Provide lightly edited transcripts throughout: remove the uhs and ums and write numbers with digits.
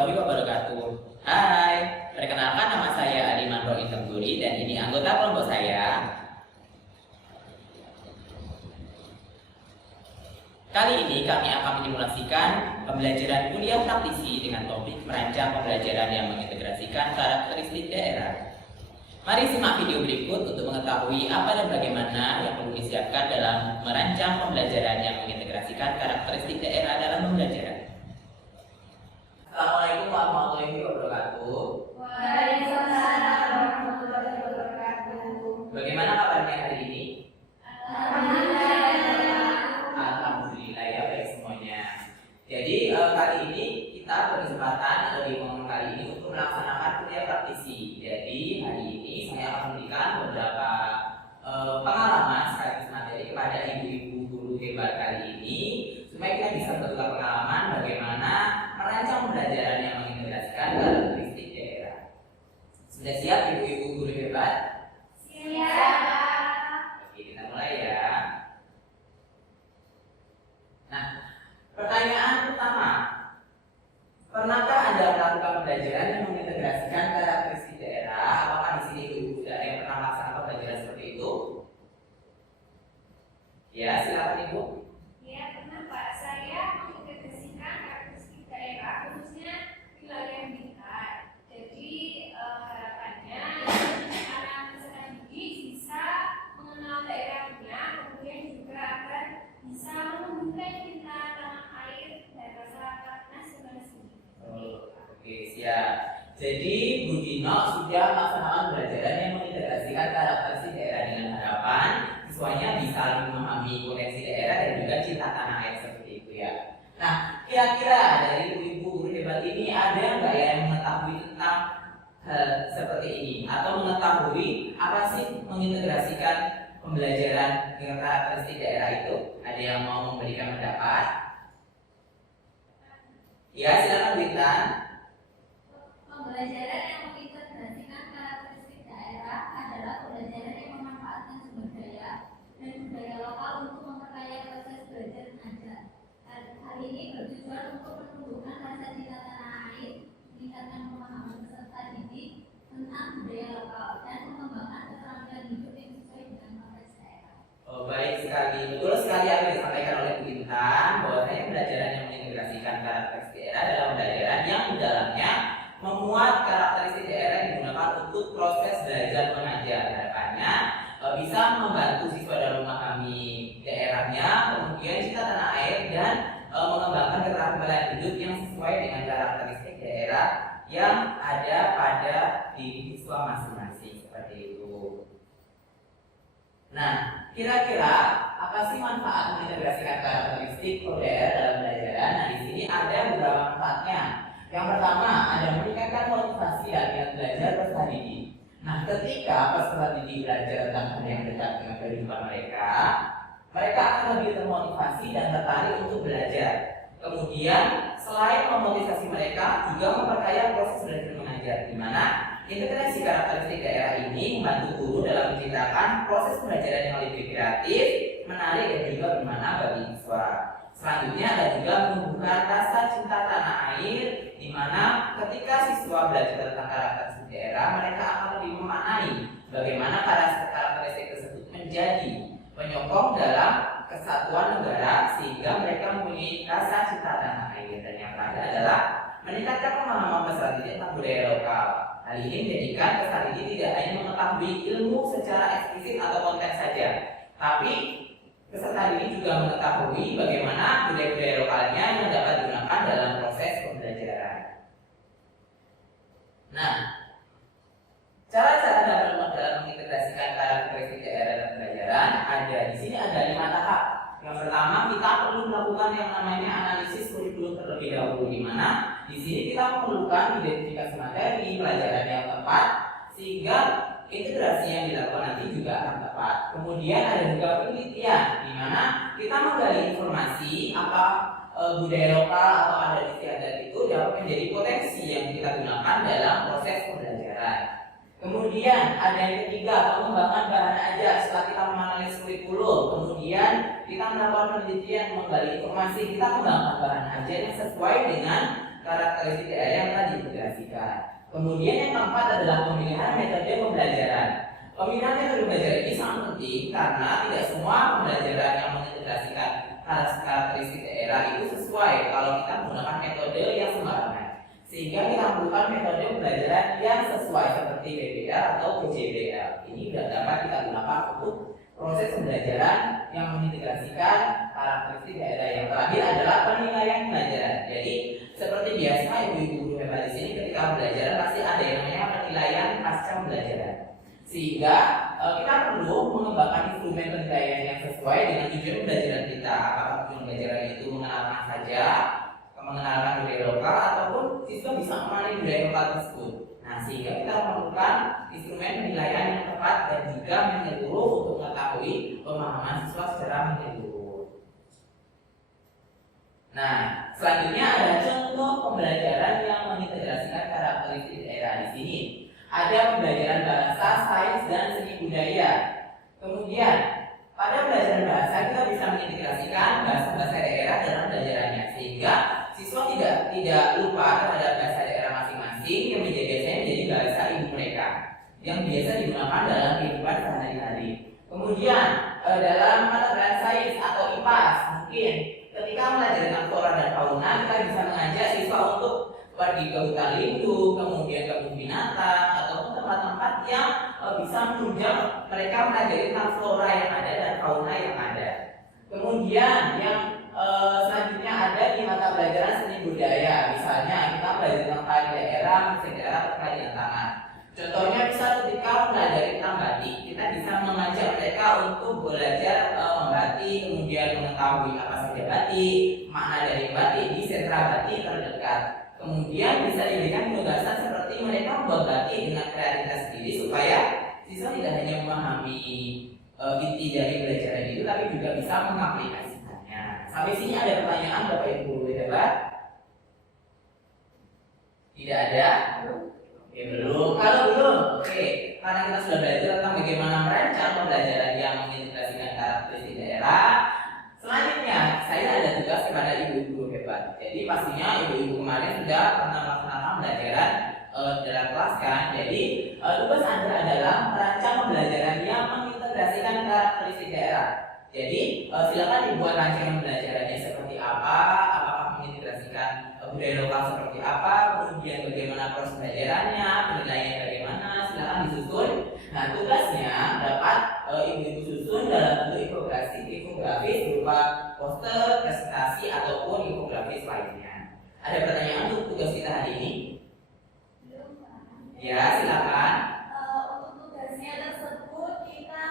warahmatullahi wabarakatuh. Hai, perkenalkan nama saya Aliman Roin Tengguri dan ini anggota kelompok saya. Kali ini kami akan menyimulasikan pembelajaran kuliah praktisi dengan topik merancang pembelajaran yang mengintegrasikan karakteristik daerah. Mari simak video berikut untuk mengetahui apa dan bagaimana yang perlu disiapkan dalam merancang pembelajaran yang mengintegrasikan karakteristik daerah dalam pembelajaran. Assalamualaikum warahmatullahi wabarakatuh. Waalaikumsalam warahmatullahi wabarakatuh. Bagaimana kabarnya hari ini? Alhamdulillah ya, baik semuanya. Jadi kali ini kita berkesempatan di momen kali ini untuk melaksanakan kuliah praktisi. Jadi hari ini saya akan memberikan beberapa pengalaman sekaligus materi kepada ibu-ibu guru hebat kali ini supaya kita bisa bertukar pengalaman bagaimana merancang pembelajaran yang mengintegrasikan karakteristik daerah. Sudah siap ibu-ibu guru hebat? Siap. Oke, kita mulai ya. Nah, pertanyaan pertama, pernahkah Anda melakukan pembelajaran yang mengintegrasikan karakteristik daerah? Apakah di sini ibu sudah ada yang pernah melaksanakan pembelajaran seperti itu? Ya, silakan ibu. Ya, pernah Pak. Saya mengintegrasikan karakteristik daerah khususnya wilayah Blitar. Jadi harapannya anak peserta didik bisa mengenal daerahnya, kemudian juga agar bisa menumbuhkan cinta tanah air dan rasa nasionalisme. Oke, siap. Jadi Bu Dino sudah melaksanakan pembelajaran yang mengintegrasikan karakteristik daerah dengan harapan siswanya bisa memahami potensi daerah dan juga cinta tanah air seperti itu ya. Nah, kira-kira dari ibu-ibu guru hebat ini ada nggak ya yang mengetahui tentang hal seperti ini atau mengetahui apa sih mengintegrasikan pembelajaran dengan karakteristik daerah itu? Ada yang mau memberikan pendapat? Ya, silakan Bintan. Pembelajaran yang mengintegrasikan karakteristik daerah adalah pembelajaran yang memanfaatkan sumber daya dan budaya lokal untuk memperkaya proses belajar mengajar. Hal ini bertujuan untuk menumbuhkan rasa cinta tanah air, meningkatkan pemahaman peserta didik tentang budaya lokal, dan mengembangkan keterampilan hidup yang sesuai dengan konteks daerah. Oh, baik sekali, betul sekali apa yang disampaikan oleh Bu Intan bahwasanya pembelajaran yang mengintegrasikan karakteristik daerah adalah pembelajaran yang di dalamnya memuat karakteristik daerah yang digunakan untuk proses belajar mengajar. Harapannya bisa membantu siswa dalam memahami daerahnya, kemudian cinta tanah air dan mengembangkan keterampilan hidup yang sesuai dengan karakteristik daerah yang ada pada diri siswa masing-masing seperti itu. Nah, kira-kira apa sih manfaat mengintegrasikan karakteristik daerah dalam pembelajaran? Nah, di sini ada beberapa manfaatnya. Yang pertama, ada meningkatkan motivasi dan belajar peserta didik. Nah, ketika peserta didik belajar tentang hal yang dekat dengan kehidupan mereka, mereka akan lebih termotivasi dan tertarik untuk belajar. Kemudian, selain memotivasi mereka, juga memperkaya proses belajar mengajar, di mana integrasi karakteristik daerah ini membantu guru dalam menciptakan proses pembelajaran yang lebih kreatif, menarik dan juga bermakna bagi siswa. Selanjutnya ada juga menumbuhkan rasa cinta tanah air, di mana ketika siswa belajar tentang karakteristik daerah, mereka akan lebih memaknai bagaimana karakteristik tersebut menjadi penyokong dalam kesatuan negara sehingga mereka mempunyai rasa cinta tanah air. Dan yang terakhir adalah meningkatkan pemahaman peserta didik tentang budaya lokal. Hal ini menjadikan peserta didik tidak hanya mengetahui ilmu secara eksplisit atau konteks saja, tapi peserta didik juga mengetahui bagaimana budaya-budaya lokalnya yang dapat digunakan dalam proses pembelajaran. Nah, cara-cara dalam mengintegrasikan karakteristik daerah dalam pembelajaran ada di sini ada 5 tahap. Yang pertama, kita perlu melakukan yang namanya analisis kurikulum terlebih dahulu, di mana di sini kita memerlukan identifikasi materi pelajaran yang tepat sehingga integrasi yang dilakukan nanti juga akan tepat. Kemudian ada juga penelitian, di mana kita menggali informasi apa budaya lokal atau adat istiadat itu dapat menjadi potensi yang kita gunakan dalam proses pembelajaran. Kemudian ada yang ketiga, pengembangan bahan ajar. Setelah kita menganalisis kurikulum, kemudian kita melakukan penelitian, menggali informasi, kita mengembangkan bahan ajar yang sesuai dengan karakteristik daerah yang telah diintegrasikan. Kemudian yang keempat adalah pemilihan metode pembelajaran. Pemilihan metode pembelajaran ini sangat penting karena tidak semua pembelajaran yang mengintegrasikan karakteristik daerah itu sesuai kalau kita menggunakan metode yang sembarangan. Sehingga kita membutuhkan metode pembelajaran yang sesuai seperti PBL atau PJBL. Ini sudah dapat kita gunakan untuk proses pembelajaran yang mengintegrasikan karakteristik daerah. Yang terakhir adalah penilaian pembelajaran. Jadi seperti biasa ibu-ibu guru hebat di sini ketika pembelajaran pasti ada yang namanya penilaian pasca pembelajaran. Sehingga kita perlu mengembangkan instrumen penilaian yang sesuai dengan tujuan pembelajaran kita. Apakah tujuan pembelajaran itu mengenalkan saja, mengenalkan budaya lokal, ataupun siswa bisa mengenali budaya lokal tersebut. Nah, sehingga kita memerlukan instrumen penilaian yang tepat dan juga menyeluruh untuk mengetahui pemahaman siswa secara menyeluruh. Nah, selanjutnya ada contoh pembelajaran yang mengintegrasikan karakteristik daerah di sini. Ada pembelajaran bahasa, sains, dan seni budaya. Kemudian, pada pembelajaran bahasa kita bisa mengintegrasikan bahasa-bahasa daerah dalam pembelajarannya, sehingga siswa tidak lupa terhadap bahasa daerah masing-masing yang biasanya menjadi bahasa ibu mereka yang biasa digunakan dalam kehidupan sehari-hari. Kemudian dalam mata pelajaran sains atau IPAS, mungkin ketika mempelajari flora dan fauna kita bisa mengajak siswa untuk pergi ke hutan lindung, kemudian ke kebun binatang ataupun tempat-tempat yang bisa menunjang mereka mempelajari tentang flora yang ada dan fauna yang ada. Kemudian yang selanjutnya ada di mata pelajaran seni budaya. Misalnya kita belajar tentang tari daerah, musik daerah, kerajinan tangan. Contohnya bisa ketika mempelajari tentang batik, kita bisa mengajak mereka untuk belajar membatik, kemudian mengetahui apa saja batik, makna dari batik di sentra batik terdekat. Kemudian bisa diberikan penugasan seperti mereka membuat batik dengan kreativitas sendiri supaya siswa tidak hanya memahami inti dari pelajaran itu, tapi juga bisa mengaplikasikannya. Sampai sini ada pertanyaan Bapak Ibu guru hebat? Tidak ada? Oke, belum. Kalau belum, oke. Karena kita sudah belajar tentang bagaimana merancang pembelajaran yang mengintegrasikan karakteristik daerah. Selanjutnya, saya ada tugas kepada ibu-ibu guru hebat. Jadi pastinya ibu-ibu kemarin sudah pernah melaksanakan pembelajaran dalam kelas kan. Jadi tugas Anda adalah merancang pembelajaran yang mengintegrasikan karakteristik daerah. Jadi silakan dibuat rancangan pembelajarannya seperti apa, apakah mengintegrasikan budaya lokal seperti apa, kemudian bagaimana proses pembelajarannya, penilaiannya bagaimana, silakan disusun. Nah, tugasnya dapat ibu-ibu susun dalam bentuk infografis berupa poster, presentasi ataupun infografis lainnya. Ada pertanyaan untuk tugas kita hari ini? Ya, silakan. Untuk tugasnya tersebut kita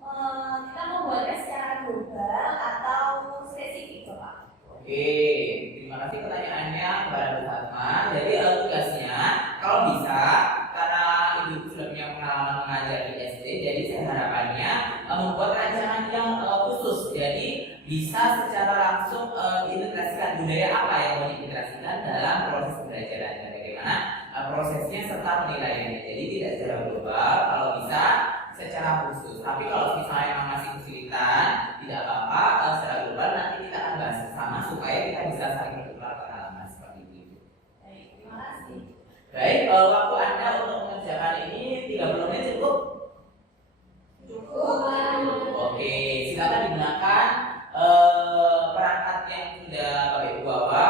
membuatnya secara global atau spesifik, Pak? Oke, terima kasih pertanyaannya kepada Bu Fatma. Jadi tugasnya kalau bisa, karena ibu sudah punya pengalaman mengajar di SD, jadi saya harapannya membuat rancangan yang khusus. Jadi bisa secara langsung integrasikan budaya apa yang mau diintegrasikan dalam proses pembelajaran dan bagaimana prosesnya serta penilaiannya. Jadi tidak secara global, kalau bisa secara khusus. Tapi kalau misalnya memang masih kesulitan, tidak apa-apa, secara global nanti kita akan bahas bersama supaya kita bisa saling bertukar pengalaman seperti itu. Baik, terima kasih. Baik, waktu Anda untuk mengerjakan ini 30 menit cukup? Cukup. Oke, silakan digunakan perangkat yang sudah Bapak Ibu bawa.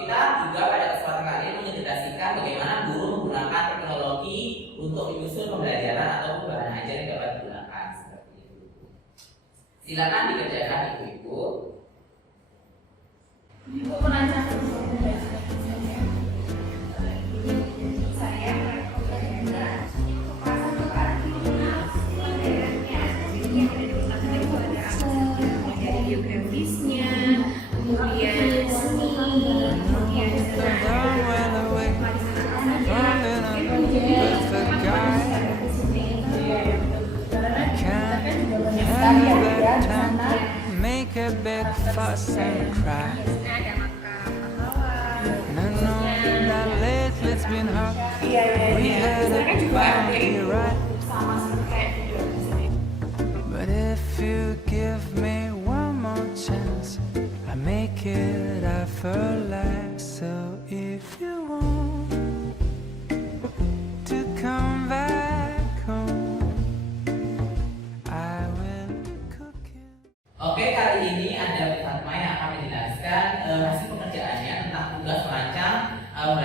Kita juga pada kesempatan kali ini mengintegrasikan bagaimana guru menggunakan teknologi untuk menyusun pembelajaran atau bahan ajar yang dapat digunakan seperti itu. Silakan dikerjakan ibu-ibu. Ibu merancang pembelajaran saya merekomendasikan kepasan kepada daerahnya. Jadi yang ada di sana itu ada apa saja dari geografisnya, kemudian seni, kemudian make a big fuss and cry. And I know that lately it's been hard. We had a bumpy ride. But if you give me one more chance, I make it effortless.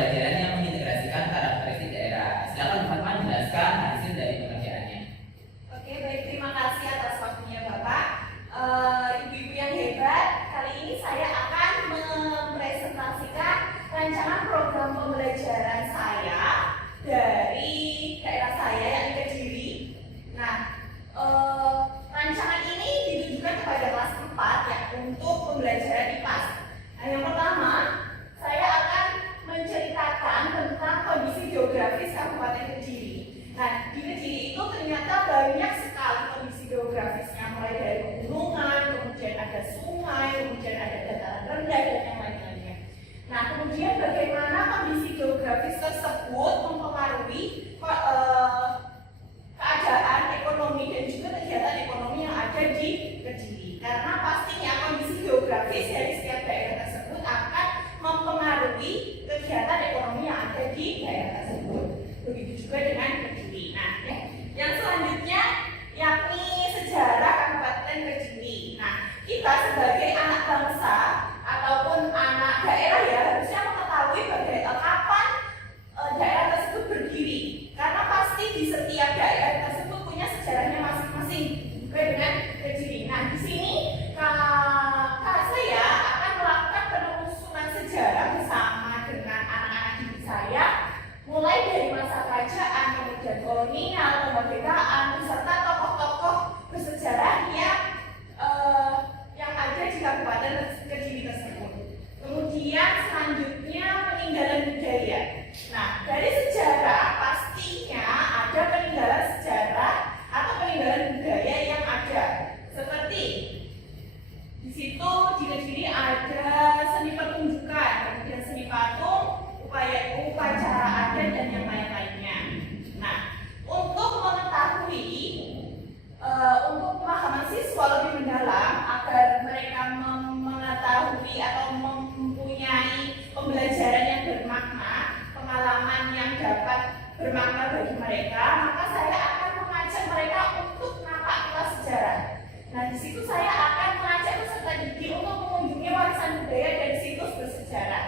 pembelajaran yang mengintegrasikan karakteristik daerah. Silakan Fatma jelaskan hasil dari pengerjaannya. Oke, baik, terima kasih atas waktunya Bapak. Ibu-ibu yang hebat, kali ini saya akan mempresentasikan rancangan program pembelajaran saya dari daerah saya yang Kediri. Nah, rancangan ini ditujukan kepada kelas 4 ya, untuk pembelajaran IPAS. Nah, yang pertama, saya akan menceritakan tentang kondisi geografis Kabupaten Kediri. Nah, di Kediri itu ternyata banyak sekali kondisi geografisnya, mulai dari pegunungan, kemudian ada sungai, kemudian ada dataran rendah dan yang lain-lainnya. Nah, kemudian bagaimana kondisi geografis tersebut mempengaruhi keadaan ekonomi dan juga kegiatan ekonomi yang ada di Kediri. Karena pastinya kondisi geografis dari setiap daerah tersebut akan mempengaruhi kegiatan ekonomi yang ada di daerah tersebut. Begitu juga dengan Kediri. Nah, yang selanjutnya yakni sejarah Kabupaten Kediri. Nah, kita sebagai anak bangsa ataupun anak daerah ya harusnya mengetahui kapan daerah tersebut berdiri. Karena pasti di setiap daerah tersebut punya sejarahnya masing-masing. Berbeda dengan Kediri. Nah, di sini Kak saya akan melakukan penelusuran sejarah bersama dengan anak-anak didik saya, mulai dari masa kerajaan, kemudian kolonial, kemerdekaan, beserta tokoh-tokoh bersejarah yang ada di Kabupaten Kediri tersebut. Kemudian selanjutnya peninggalan budaya. Nah, dari sejarah pastinya ada peninggalan sejarah atau peninggalan budaya yang ada. Seperti di situ di Kediri ada seni pertunjukan, kemudian seni patung, upacara adat dan yang lain-lainnya. Nah, untuk mengetahui, untuk pemahaman siswa lebih mendalam agar mereka mengetahui atau mempunyai pembelajaran yang bermakna, pengalaman yang dapat bermakna bagi mereka, maka saya akan mengajak mereka untuk napak kelas sejarah. Nah, di situ saya akan mengajak peserta didik untuk mengunjungi warisan budaya dan situs bersejarah.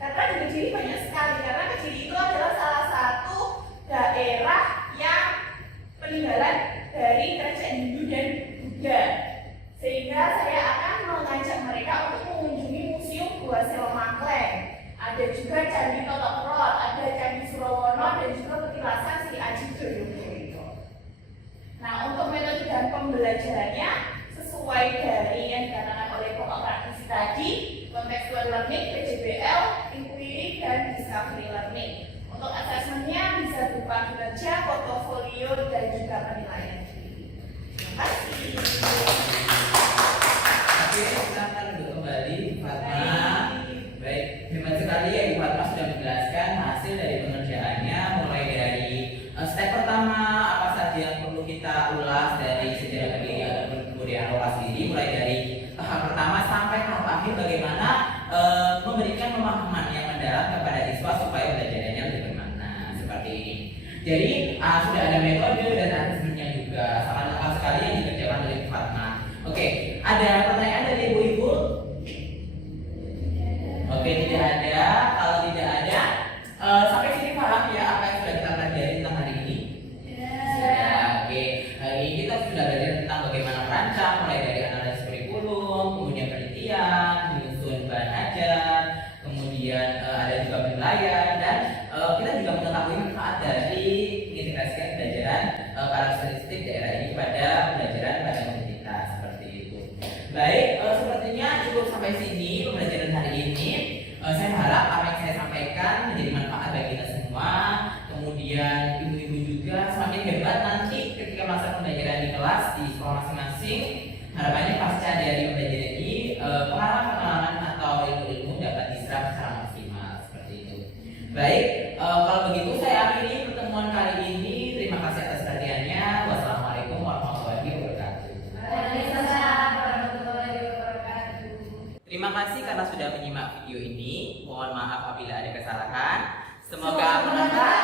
Karena di Kediri banyak sekali, karena Kediri itu adalah salah satu daerah yang peninggalan dari kerajaan Hindu dan Buddha. Sehingga saya akan mengajak mereka untuk mengunjungi Museum Gua Selomakleng. Ada juga Candi Totokrot, ada Candi Surowono dan juga petilasan Sri Aji Joyoboyo. Nah, untuk metode dan pembelajarannya sesuai dari yang dikatakan oleh pokok praktisi tadi, contextual learning, PJBL, inquiry, dan discovery learning. Untuk asesmennya bisa berupa kinerja, portofolio, dan juga penilaian diri. Terima kasih. Oke, kita akan duduk kembali, Fatma. Baik, hebat sekali ya Ibu Fatma sudah menjelaskan hasil dari pengerjaannya, mulai dari step pertama apa saja yang perlu kita ulas dari sejarah Kediri ataupun kebudayaan lokal sendiri, mulai dari tahap pertama sampai tahap akhir bagaimana memberikan pemahaman yang mendalam kepada siswa supaya belajarannya lebih bermakna seperti ini. Jadi sudah ada metode dan asesmennya juga, sangat lengkap sekali yang dikerjakan oleh Fatma. Oke, ada pertanyaan dari ibu-ibu? Oke, tidak ada. Kalau tidak ada, sampai sini paham ya apa yang sudah kita pelajari tentang hari ini? Ya, oke. Hari ini kita sudah belajar tentang bagaimana merancang, mulai dari analisis kurikulum, kemudian penelitian, menyusun bahan ajar, kemudian ada juga penilaian, dan kita juga mengetahui manfaat dari mengintegrasikan pembelajaran karakteristik daerah ini pada pembelajaran pada universitas seperti itu. Baik, sepertinya cukup sampai sini pembelajaran hari ini. Saya harap apa yang saya sampaikan menjadi manfaat bagi kita semua. Kemudian ibu-ibu juga semakin hebat nanti ketika melaksanakan pembelajaran di kelas di sekolah masing-masing. Harapannya pasca dari pembelajaran ini pengalaman-pengalaman atau ilmu-ilmu dapat diserap secara maksimal seperti itu. Baik, kalau begitu saya akhiri pertemuan kali ini. Terima kasih atas perhatiannya. Wassalamualaikum warahmatullahi wabarakatuh. Waalaikumsalam warahmatullahi wabarakatuh. Terima kasih karena sudah menyimak video ini. Mohon maaf apabila ada kesalahan. Semoga bermanfaat.